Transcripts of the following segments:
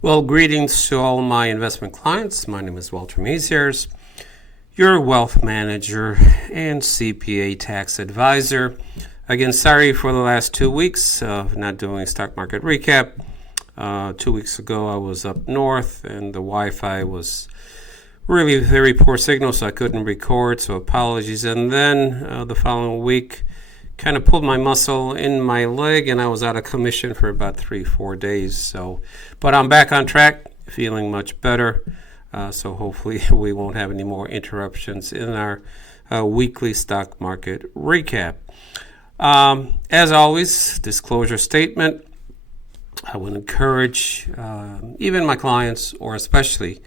Well, greetings to all my investment clients. My name is Walter Maziers, your wealth manager and CPA tax advisor. Again, sorry for the last 2 weeks of not doing a stock market recap. 2 weeks ago, I was up north and the Wi-Fi was really very poor signal, so I couldn't record, so apologies. And then the following week, kind of pulled my muscle in my leg and I was out of commission for about 3-4 days. But I'm back on track, feeling much better. So hopefully we won't have any more interruptions in our weekly stock market recap. As always, disclosure statement. I would encourage even my clients, or especially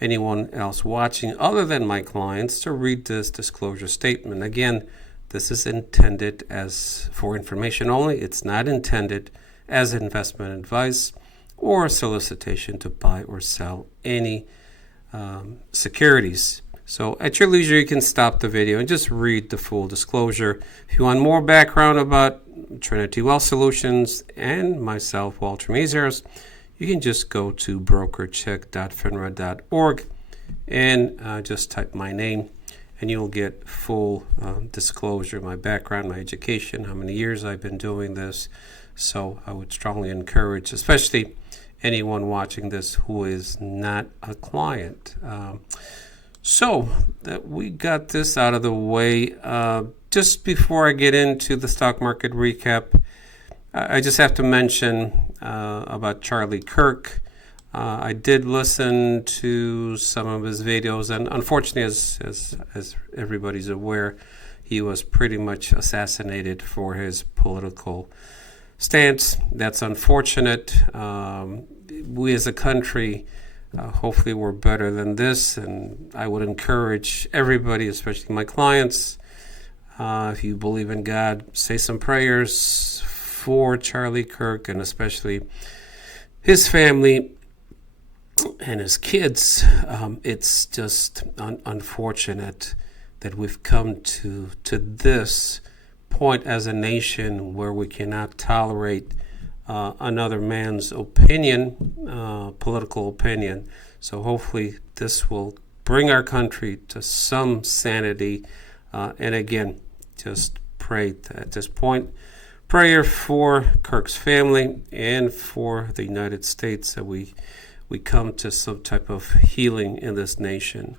anyone else watching other than my clients, to read this disclosure statement. Again, this is intended as for information only. It's not intended as investment advice or solicitation to buy or sell any securities. So at your leisure, you can stop the video and just read the full disclosure. If you want more background about Trinity Wealth Solutions and myself, Walter Maziers, you can just go to brokercheck.finra.org and just type my name, and you'll get full disclosure, my background, my education, how many years I've been doing this. So I would strongly encourage, especially anyone watching this who is not a client. So that we got this out of the way. Just before I get into the stock market recap, I just have to mention about Charlie Kirk. I did listen to some of his videos, and unfortunately, as everybody's aware, he was pretty much assassinated for his political stance. That's unfortunate. We as a country, hopefully we're better than this, and I would encourage everybody, especially my clients, if you believe in God, say some prayers for Charlie Kirk and especially his family and his kids. It's just unfortunate that we've come to this point as a nation where we cannot tolerate another man's opinion, political opinion. So hopefully this will bring our country to some sanity. And again, just pray at this point. Prayer for Kirk's family and for the United States that we come to some type of healing in this nation.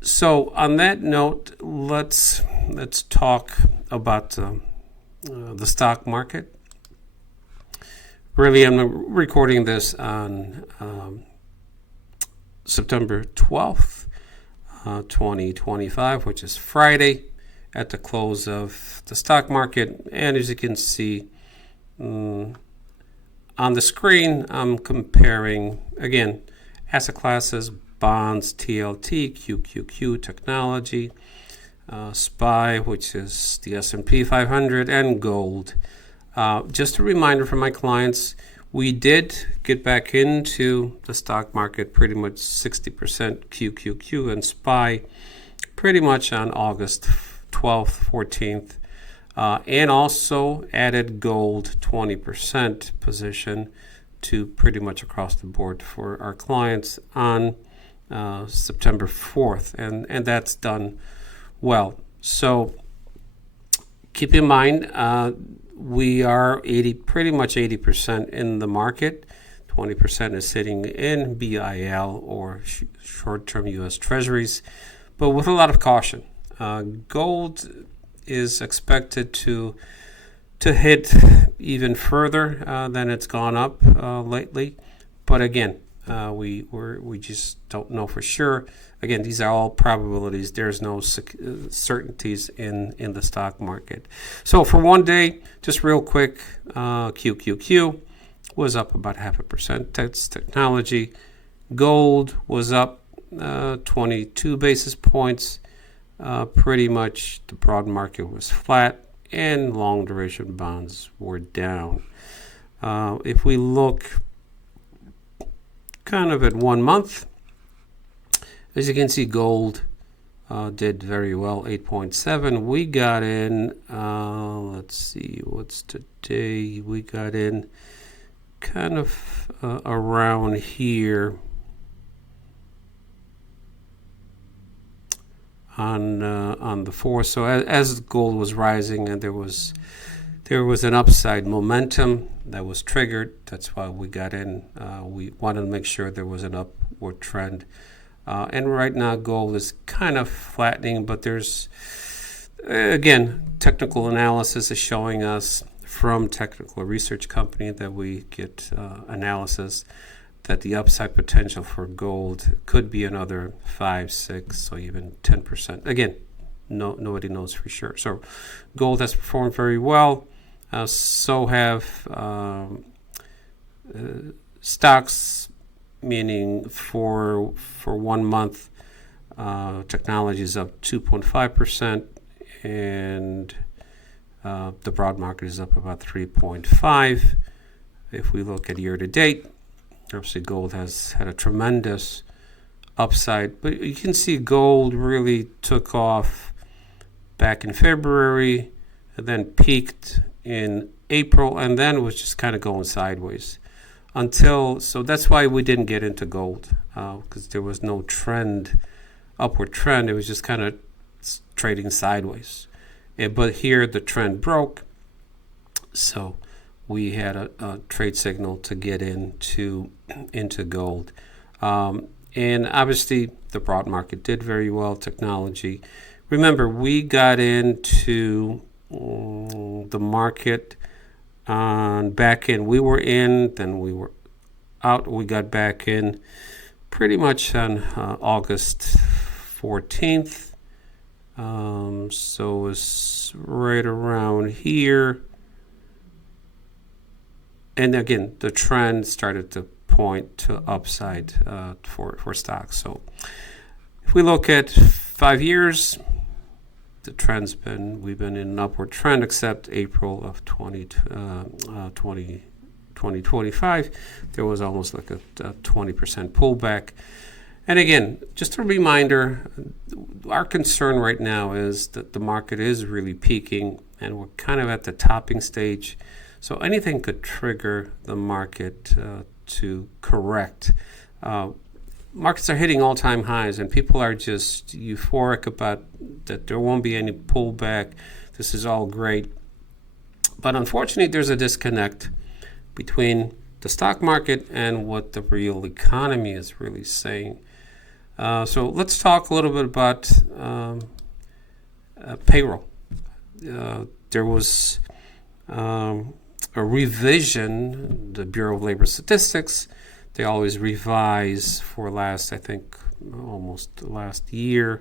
So on that note, let's talk about the stock market. Really, I'm recording this on September 12th, 2025, which is Friday, at the close of the stock market. And as you can see on the screen, I'm comparing, again, asset classes, bonds, TLT, QQQ, technology, SPY, which is the S&P 500, and gold. Just a reminder for my clients, we did get back into the stock market pretty much 60% QQQ and SPY pretty much on August 12th, 14th, and also added gold 20% position to pretty much across the board for our clients on September 4th, and that's done well. So keep in mind, we are pretty much 80% in the market. 20% is sitting in BIL or short-term U.S. Treasuries, but with a lot of caution. Gold is expected to hit even further than it's gone up lately, but again, we just don't know for sure. Again, these are all probabilities. There's no certainties in the stock market. So for one day, just real quick, QQQ was up about 0.5%. That's technology. Gold was up 22 basis points. Pretty much the broad market was flat, and long duration bonds were down. If we look kind of at 1 month, as you can see, gold did very well, 8.7. We got in, let's see, what's today? We got in kind of around here on the 4th. So as gold was rising and there was an upside momentum that was triggered, that's why we got in. We wanted to make sure there was an upward trend. And right now gold is kind of flattening, but there's, again, technical analysis is showing us from technical research company that we get analysis that the upside potential for gold could be another 5, 6, or even 10%. Again, nobody knows for sure. So gold has performed very well. So have stocks, meaning for 1 month, technology is up 2.5%, and the broad market is up about 3.5%. If we look at year to date, obviously gold has had a tremendous upside, but you can see gold really took off back in February, and then peaked in April, and then was just kind of going sideways so that's why we didn't get into gold, because there was no upward trend. It was just kind of trading sideways. But here the trend broke, so we had a trade signal to get into gold. And obviously the broad market did very well. Technology. Remember, we got into the market on back in. We were in, then we were out. We got back in pretty much on August 14th. So it's right around here. And again, the trend started to point to upside for stocks. So if we look at 5 years, the trend's we've been in an upward trend, except April of 2025, there was almost like a 20% pullback. And again, just a reminder, our concern right now is that the market is really peaking and we're kind of at the topping stage. So anything could trigger the market to correct. Markets are hitting all-time highs, and people are just euphoric about that there won't be any pullback. This is all great. But unfortunately, there's a disconnect between the stock market and what the real economy is really saying. So let's talk a little bit about payroll. There was a revision, the Bureau of Labor Statistics. They always revise for almost last year.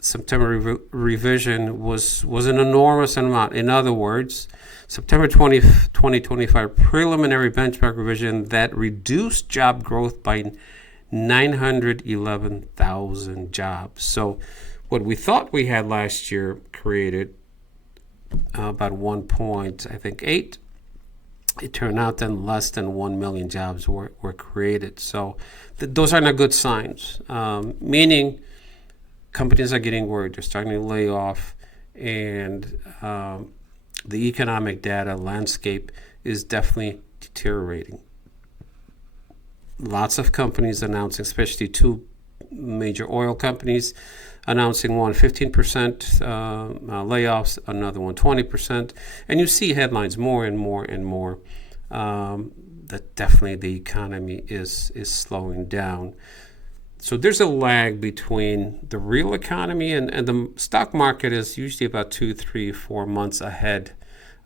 September revision was an enormous amount. In other words, September 2025 preliminary benchmark revision that reduced job growth by 911,000 jobs. So what we thought we had last year created about 1.8. It turned out then less than 1 million jobs were created. So those are not good signs, meaning companies are getting worried. They're starting to lay off, and the economic data landscape is definitely deteriorating. Lots of companies announcing, especially 2 major oil companies, announcing one 15% layoffs, another one 20%. And you see headlines more and more and more that definitely the economy is slowing down. So there's a lag between the real economy and the stock market is usually about 2, 3, 4 months ahead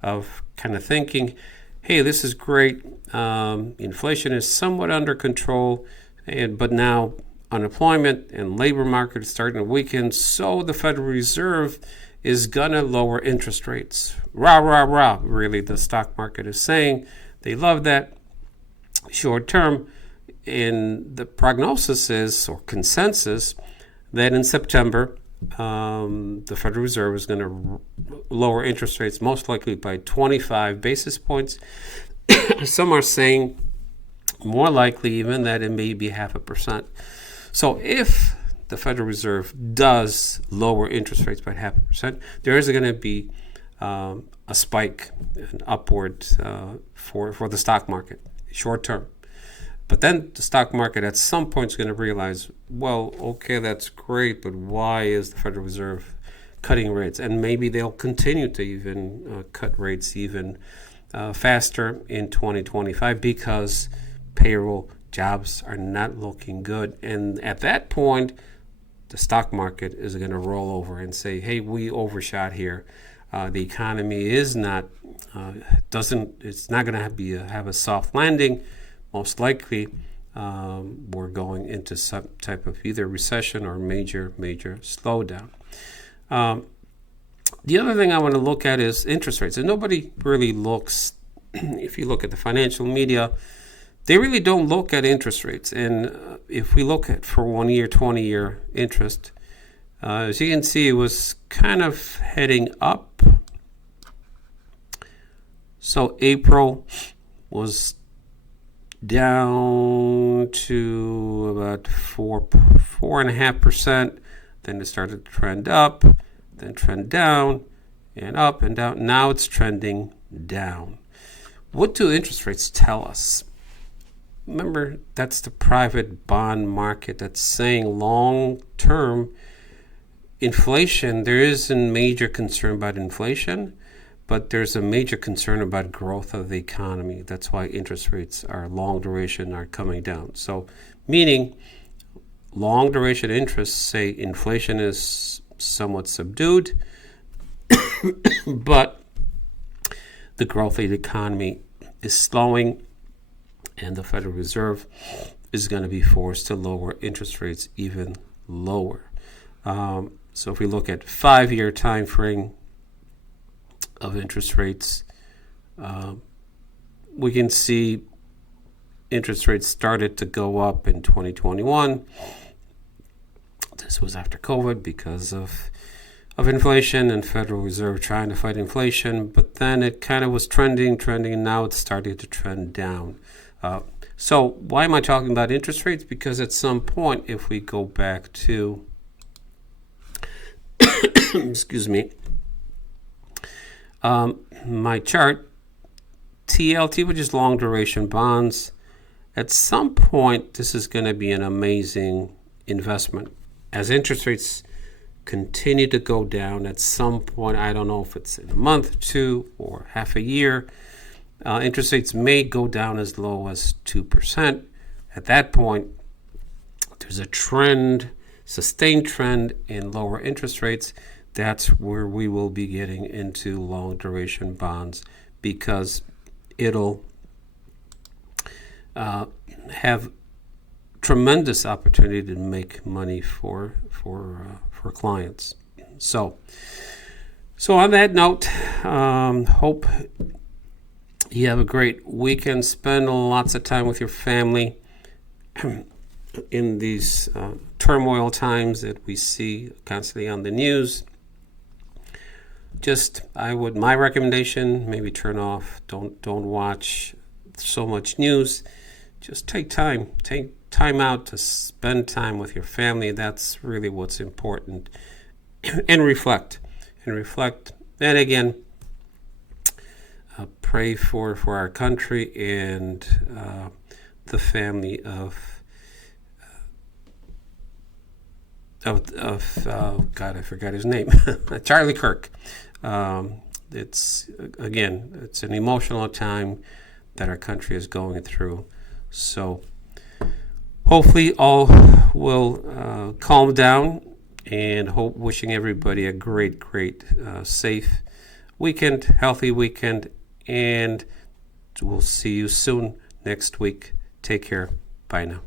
of kind of thinking, hey, this is great. Inflation is somewhat under control, but now unemployment and labor market is starting to weaken, so the Federal Reserve is going to lower interest rates. Rah, rah, rah, really, the stock market is saying. They love that short term. And the prognosis is, or consensus, that in September, the Federal Reserve is going to lower interest rates most likely by 25 basis points. Some are saying more likely even that it may be 0.5%. So if the Federal Reserve does lower interest rates by 0.5%, there is going to be a spike, an upward for the stock market, short term. But then the stock market at some point is going to realize, well, okay, that's great, but why is the Federal Reserve cutting rates? And maybe they'll continue to even cut rates even faster in 2025 because payroll jobs are not looking good. And at that point, the stock market is going to roll over and say, hey, we overshot here. The economy is not, it's not going to have a soft landing. Most likely, we're going into some type of either recession or major slowdown. The other thing I want to look at is interest rates. And nobody really looks, if you look at the financial media, they really don't look at interest rates. And if we look at for 1 year, 20-year interest, as you can see, it was kind of heading up. So April was down to about 4.5%. Then it started to trend up, then trend down, and up and down. Now it's trending down. What do interest rates tell us? Remember, that's the private bond market that's saying long-term inflation. There is a major concern about inflation, but there's a major concern about growth of the economy. That's why interest rates are long duration are coming down. So meaning long duration interests say inflation is somewhat subdued, but the growth of the economy is slowing, and the Federal Reserve is going to be forced to lower interest rates even lower. So if we look at 5-year time frame of interest rates, we can see interest rates started to go up in 2021. This was after COVID because of inflation and Federal Reserve trying to fight inflation, but then it kind of was trending, and now it's starting to trend down. So why am I talking about interest rates? Because at some point, if we go back to, excuse me, my chart, TLT, which is long duration bonds, at some point, this is going to be an amazing investment. As interest rates continue to go down, at some point, I don't know if it's in a month, 2, or half a year, interest rates may go down as low as 2%. At that point, there's a trend, sustained trend in lower interest rates. That's where we will be getting into long duration bonds, because it'll have tremendous opportunity to make money for clients. So on that note, hope you have a great weekend. Spend lots of time with your family in these turmoil times that we see constantly on the news. My recommendation, maybe turn off, don't watch so much news. Just take time out to spend time with your family. That's really what's important. And reflect. And again, pray for our country and the family of God, I forgot his name. Charlie Kirk. It's an emotional time that our country is going through. So hopefully all will calm down, and wishing everybody a great, safe weekend, healthy weekend, and we'll see you soon next week. Take care. Bye now.